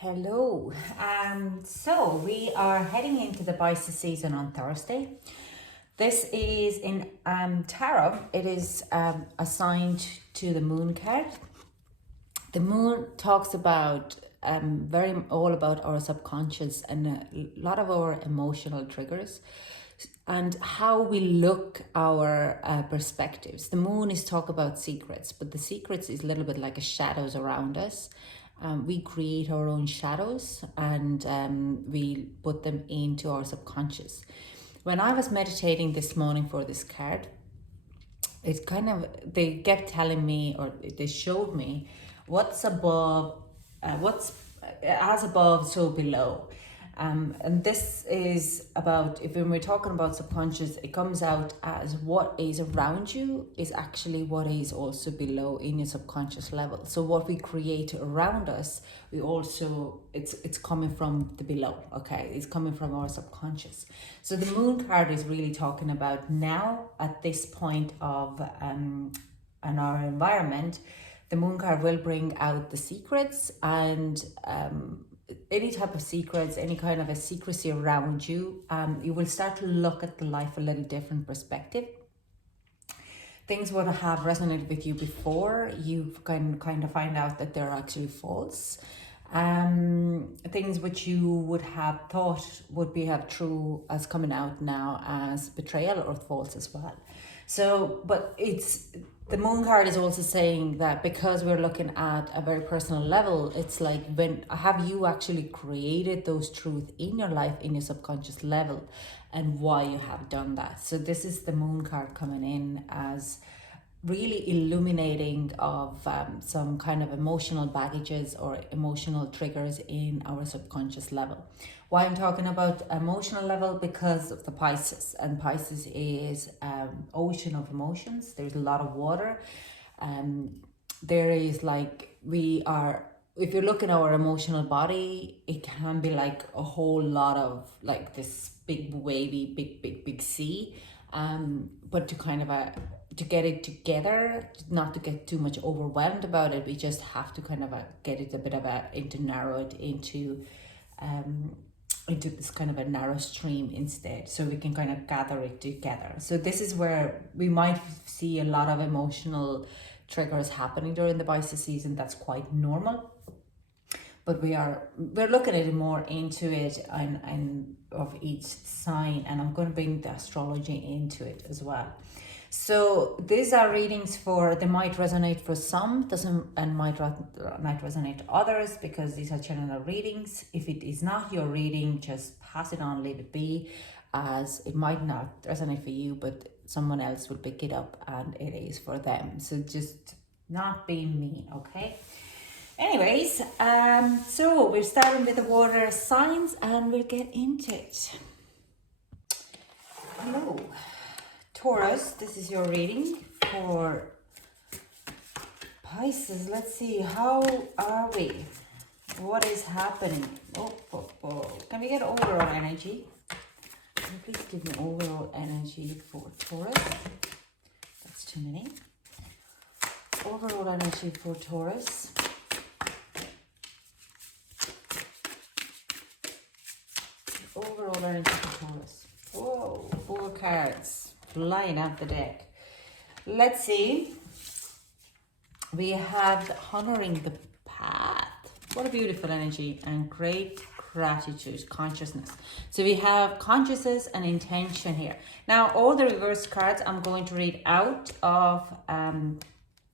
Hello. So we are heading into the Pisces season on Thursday. This is in tarot. It is assigned to the Moon card. The Moon talks about very all about our subconscious and a lot of our emotional triggers and how we look our perspectives. The Moon is talk about secrets, but the secrets is a little bit like a shadows around us. We create our own shadows and we put them into our subconscious. When I was meditating this morning for this card, it's kind of, they kept telling me, or they showed me what's above, what's as above, so below. And this is about, if when we're talking about subconscious, it comes out as what is around you is actually what is also below in your subconscious level. So what we create around us, we also, it's coming from the below, okay? It's coming from our subconscious. So the Moon card is really talking about now at this point of in our environment, the Moon card will bring out the secrets and any type of secrets, any kind of a secrecy around you, you will start to look at the life a little different perspective. Things would have resonated with you before, you can kind of find out that they're actually false. Things which you would have thought would be have true as coming out now as betrayal or false as well. So, but it's, the Moon card is also saying that because we're looking at a very personal level, it's like, when have you actually created those truths in your life, in your subconscious level, and why you have done that. So this is the Moon card coming in as really illuminating of some kind of emotional baggages or emotional triggers in our subconscious level. Why I'm talking about emotional level? Because of the Pisces, and Pisces is ocean of emotions. There's a lot of water. There is like, we are, if you look at our emotional body, it can be like a whole lot of like this big wavy, big sea. But to kind of to get it together, not to get too much overwhelmed about it, we just have to kind of get it a bit of into narrow it into this kind of a narrow stream instead, so we can kind of gather it together. So this is where we might see a lot of emotional triggers happening during the Pisces season. That's quite normal, but we're looking at it more into it and of each sign, and I'm going to bring the astrology into it as well. So these are readings for, they might resonate for some, doesn't, and might not resonate to others, because these are general readings. If it is not your reading, just pass it on, leave it be, as it might not resonate for you, but someone else will pick it up and it is for them. So just not being me, okay? Anyways, so we're starting with the water signs and we'll get into it. Hello. Taurus, this is your reading for Pisces. Let's see, how are we? What is happening? Oh. Can we get overall energy? Can you please give me overall energy for Taurus? That's too many. Overall energy for Taurus. Overall energy for Taurus. Whoa, 4 cards flying out the deck. Let's see. We have honoring the path. What a beautiful energy, and great gratitude, consciousness. So we have consciousness and intention here. Now all the reverse cards I'm going to read out of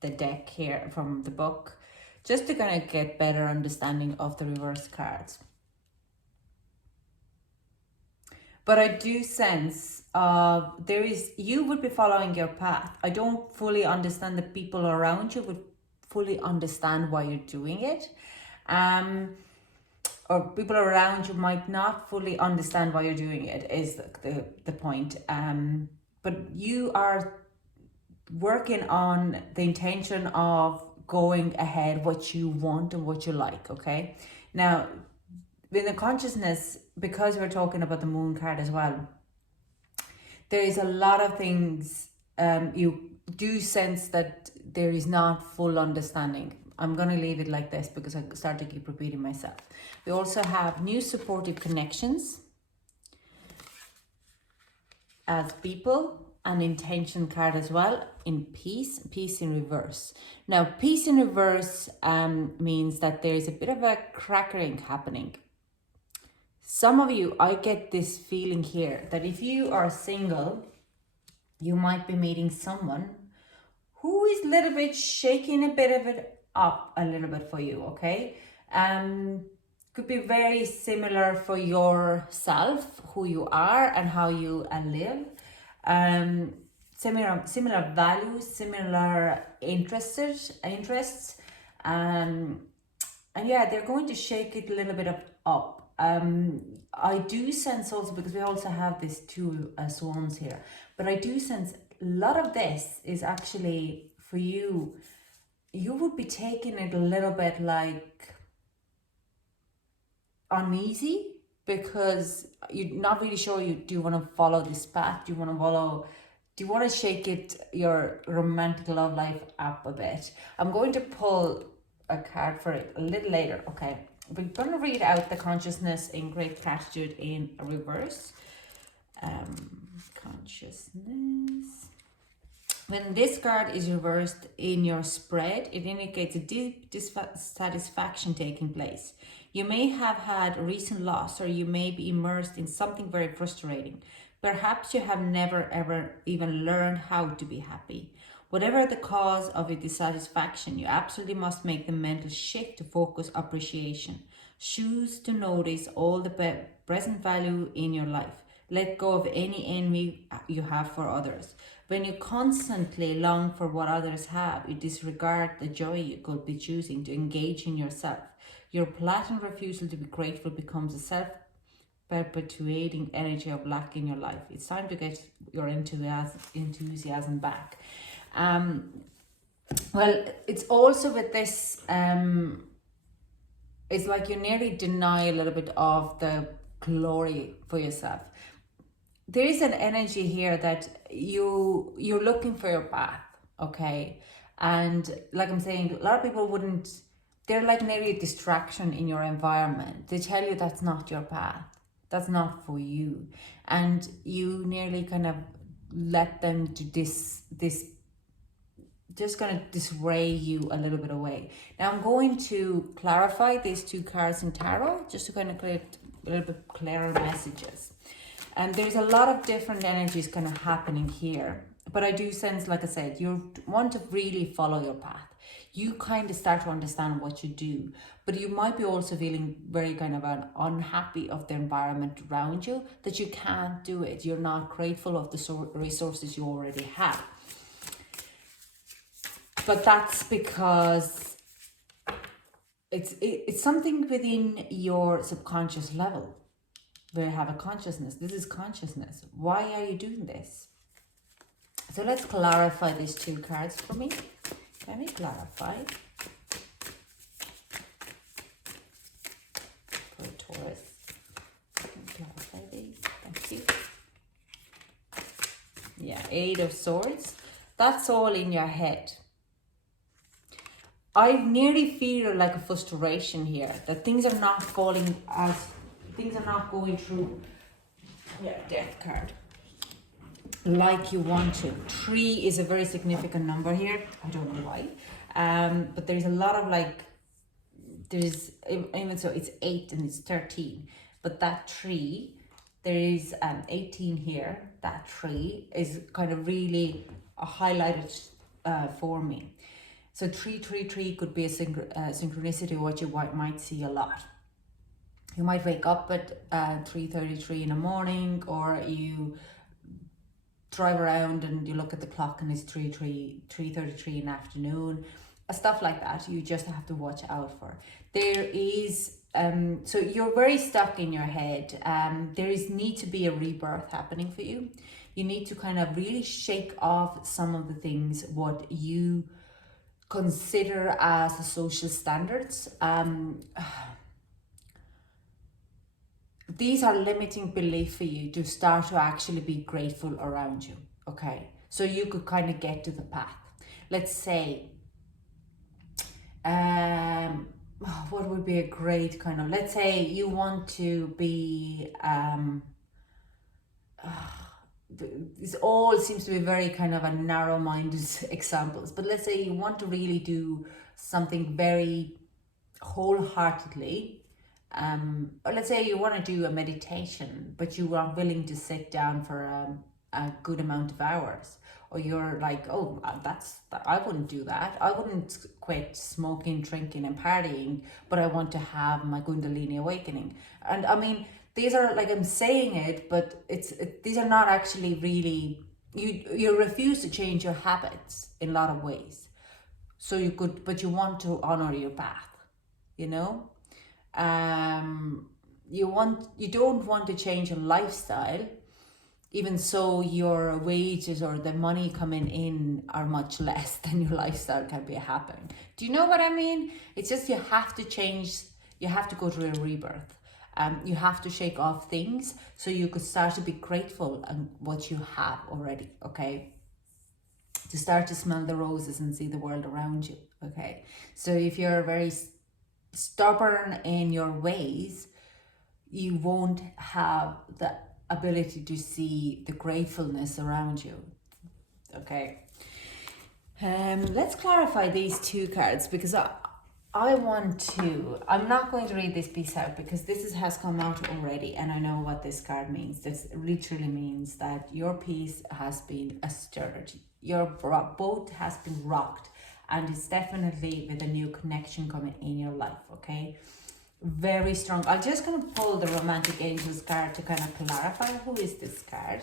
the deck here from the book, just to kind of get better understanding of the reverse cards. But I do sense there is, you would be following your path. I don't fully understand the people around you would fully understand why you're doing it. Or people around you might not fully understand why you're doing it, is the point. But you are working on the intention of going ahead, what you want and what you like, okay? Now, with the consciousness, because we're talking about the Moon card as well, there is a lot of things you do sense that there is not full understanding. I'm going to leave it like this because I start to keep repeating myself. We also have new supportive connections as people, an intention card as well in peace, peace in reverse. Now, peace in reverse means that there is a bit of a crackling happening. Some of you, I get this feeling here that if you are single, you might be meeting someone who is a little bit shaking a bit of it up a little bit for you, okay? Could be very similar for yourself, who you are and how you live. Similar values, similar interests. And yeah, they're going to shake it a little bit up. I do sense also, because we also have these two swans here, but I do sense a lot of this is actually for you. You would be taking it a little bit like uneasy, because you're not really sure do you want to follow this path, do you want to shake your romantic love life up a bit. I'm going to pull a card for it a little later. Okay, we're going to read out the consciousness in great gratitude in reverse. Consciousness. When this card is reversed in your spread, it indicates a deep dissatisfaction taking place. You may have had a recent loss, or you may be immersed in something very frustrating. Perhaps you have never ever even learned how to be happy. Whatever the cause of your dissatisfaction, you absolutely must make the mental shift to focus appreciation. Choose to notice all the present value in your life. Let go of any envy you have for others. When you constantly long for what others have, you disregard the joy you could be choosing to engage in yourself. Your blatant refusal to be grateful becomes a self-perpetuating energy of lack in your life. It's time to get your enthusiasm back. Well, it's also with this, it's like you nearly deny a little bit of the glory for yourself. There is an energy here that you're looking for your path, okay? And like I'm saying, a lot of people wouldn't, they're like nearly a distraction in your environment. They tell you that's not your path, that's not for you. And you nearly kind of let them do this just going to disarray you a little bit away. Now I'm going to clarify these two cards in tarot just to kind of create a little bit clearer messages. And there's a lot of different energies kind of happening here. But I do sense, like I said, you want to really follow your path. You kind of start to understand what you do. But you might be also feeling very kind of unhappy of the environment around you, that you can't do it. You're not grateful of the resources you already have. But that's because it's something within your subconscious level. Where you have a consciousness. This is consciousness. Why are you doing this? So let's clarify these two cards for me. Can we clarify? For Taurus. Clarify these. Thank you. Yeah, Eight of Swords. That's all in your head. I nearly feel like a frustration here. That things are not falling as... Things are not going through, Death card, like you want to. 3 is a very significant number here. I don't know why. But there's a lot of there's, even so, it's 8 and it's 13. But that 3, there is 18 here. That 3 is kind of really highlighted for me. So 333 could be a synchronicity, what you might see a lot. You might wake up at 3:33 in the morning, or you drive around and you look at the clock and it's 3:33 in the afternoon. Stuff like that, you just have to watch out for. There is, so you're very stuck in your head. There is need to be a rebirth happening for you. You need to kind of really shake off some of the things, what you consider as the social standards. These are limiting belief for you to start to actually be grateful around you, okay? So you could kind of get to the path. Let's say What would be a great kind of, let's say you want to be, this all seems to be very kind of a narrow-minded examples, but let's say you want to really do something very wholeheartedly, or let's say you want to do a meditation, but you are willing to sit down for a good amount of hours, or you're like, oh, I wouldn't do that. I wouldn't quit smoking, drinking, and partying, but I want to have my Kundalini awakening. And I mean, these are like, I'm saying it, but these are not actually really, you refuse to change your habits in a lot of ways. So you could, but you want to honor your path, you know? You don't want to change your lifestyle, even so your wages or the money coming in are much less than your lifestyle can be happening. Do you know what I mean? It's just you have to change, you have to go through a rebirth. You have to shake off things so you could start to be grateful on what you have already, okay? To start to smell the roses and see the world around you, okay? So if you're very stubborn in your ways, you won't have the ability to see the gratefulness around you, okay? Let's clarify these two cards, because I'm not going to read this piece out because has come out already, and I know what this card means. This literally means that your piece has been stirred, your boat has been rocked, and it's definitely with a new connection coming in your life, okay? Very strong. I'm just going to pull the Romantic Angels card to kind of clarify who is this card.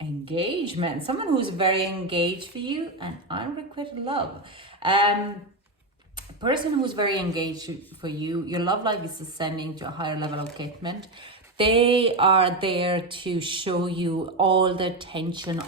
Engagement. Someone who's very engaged for you and unrequited love. Person who's very engaged for you, your love life is ascending to a higher level of commitment. They are there to show you all the attention,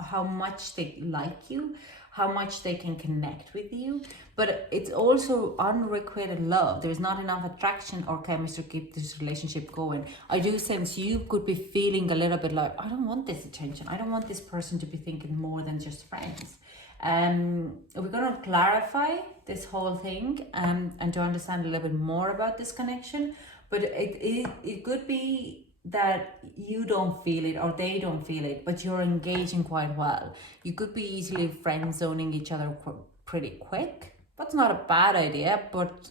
how much they like you, how much they can connect with you, but it's also unrequited love. There's not enough attraction or chemistry to keep this relationship going. I do sense you could be feeling a little bit like, I don't want this attention. I don't want this person to be thinking more than just friends. We're going to clarify this whole thing and to understand a little bit more about this connection, but it could be that you don't feel it or they don't feel it, but you're engaging quite well. You could be easily friend zoning each other pretty quick. That's not a bad idea, but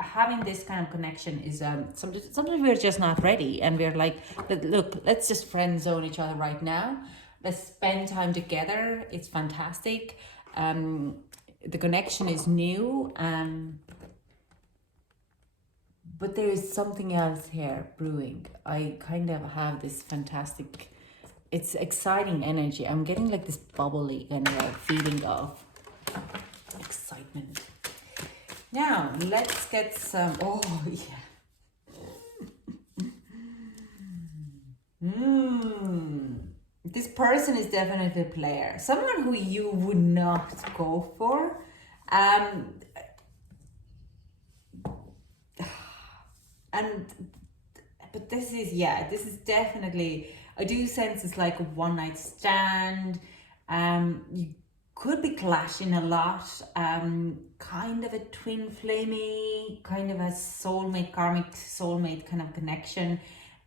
having this kind of connection is sometimes we're just not ready, and we're like, look, let's just friend zone each other right now. Let's spend time together. It's fantastic. The connection is new, but there is something else here brewing. I kind of have this fantastic, it's exciting energy. I'm getting like this bubbly kind of feeling of excitement. Now, let's get some, oh yeah. This person is definitely a player. Someone who you would not go for. But this is definitely, I do sense it's like a one night stand. You could be clashing a lot. Kind of a twin flamey, kind of a soulmate, karmic soulmate kind of connection.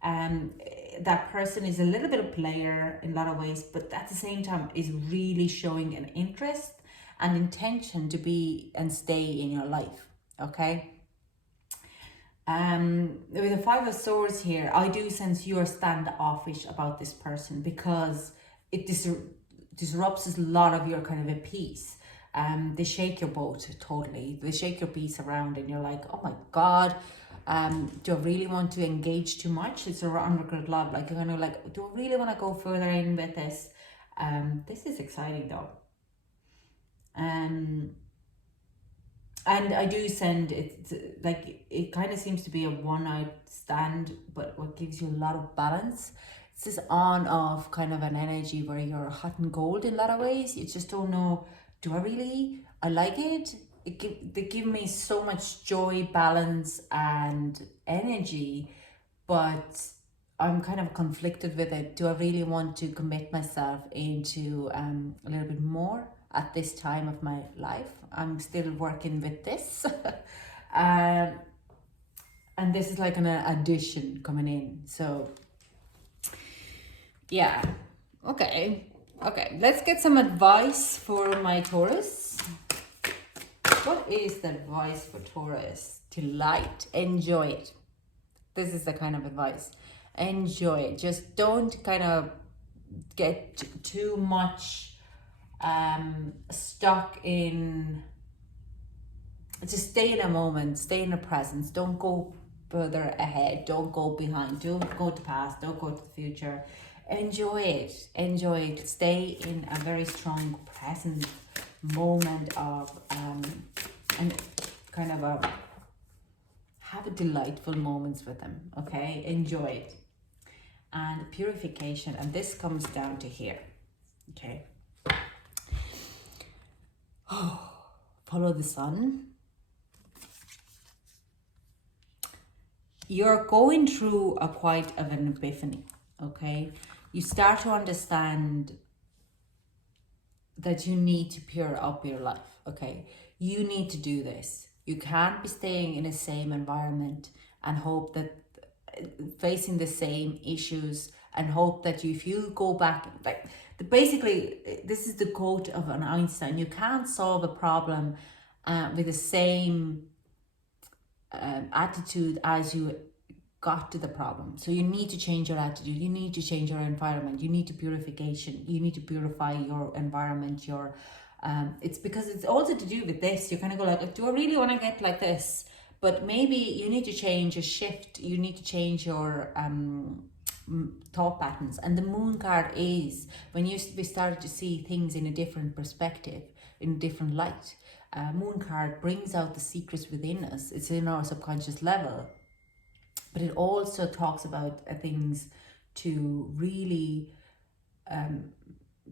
That person is a little bit of a player in a lot of ways, but at the same time is really showing an interest and intention to be and stay in your life, okay? With the Five of Swords here, I do sense you are standoffish about this person because it disrupts a lot of your kind of a peace. They shake your boat totally. They shake your peace around, and you're like, oh my God, do I really want to engage too much? It's a unrequited love. Like, you're kind of like, do I really want to go further in with this? This is exciting though. And I do send it, like, it kind of seems to be a one night stand, but what gives you a lot of balance. It's this on off kind of an energy where you're hot and cold in a lot of ways. You just don't know, do I like it? They give me so much joy, balance, and energy, but I'm kind of conflicted with it. Do I really want to commit myself into a little bit more at this time of my life? I'm still working with this. um, and this is like an addition coming in. So yeah, okay. Okay, let's get some advice for my Taurus. What is the advice for Taurus? Delight, enjoy it. This is the kind of advice. Enjoy it. Just don't kind of get too much stuck in. Just stay in a moment, stay in the presence. Don't go further ahead. Don't go behind. Don't go to the past. Don't go to the future. Enjoy it. Enjoy it. Stay in a very strong present moment of and kind of have a delightful moments with them. Okay, enjoy it. And purification, and this comes down to here. Okay. Follow the sun. You're going through a quite of an epiphany. Okay, you start to understand that you need to pure up your life. Okay, you need to do this. You can't be staying in the same environment and hope that facing the same issues and hope that if you go back, like basically this is the quote of an Einstein, you can't solve a problem with the same attitude as you got to the problem. So you need to change your attitude, you need to change your environment, you need to purification, you need to purify your environment, your it's because it's also to do with this. You kind of go like, do I really want to get like this? But maybe you need to change a shift, you need to change your thought patterns. And the moon card is when we start to see things in a different perspective, in a different light. Moon card brings out the secrets within us. It's in our subconscious level. But it also talks about things to really,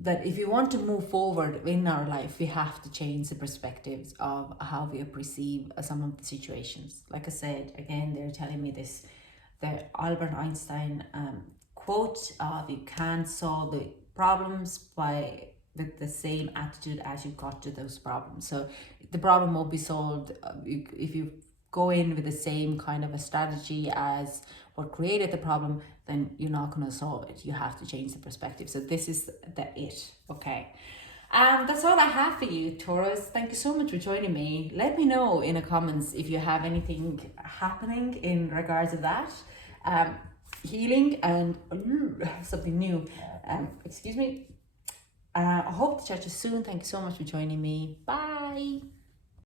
that if you want to move forward in our life, we have to change the perspectives of how we perceive some of the situations. Like I said, again, they're telling me this, the Albert Einstein quote of you can't solve the problems with the same attitude as you got to those problems. So the problem will be solved if you go in with the same kind of a strategy as what created the problem, then you're not going to solve it. You have to change the perspective. So this is it. Okay. That's all I have for you, Taurus. Thank you so much for joining me. Let me know in the comments if you have anything happening in regards to that. Healing and something new. Excuse me. I hope to chat to you soon. Thank you so much for joining me. Bye.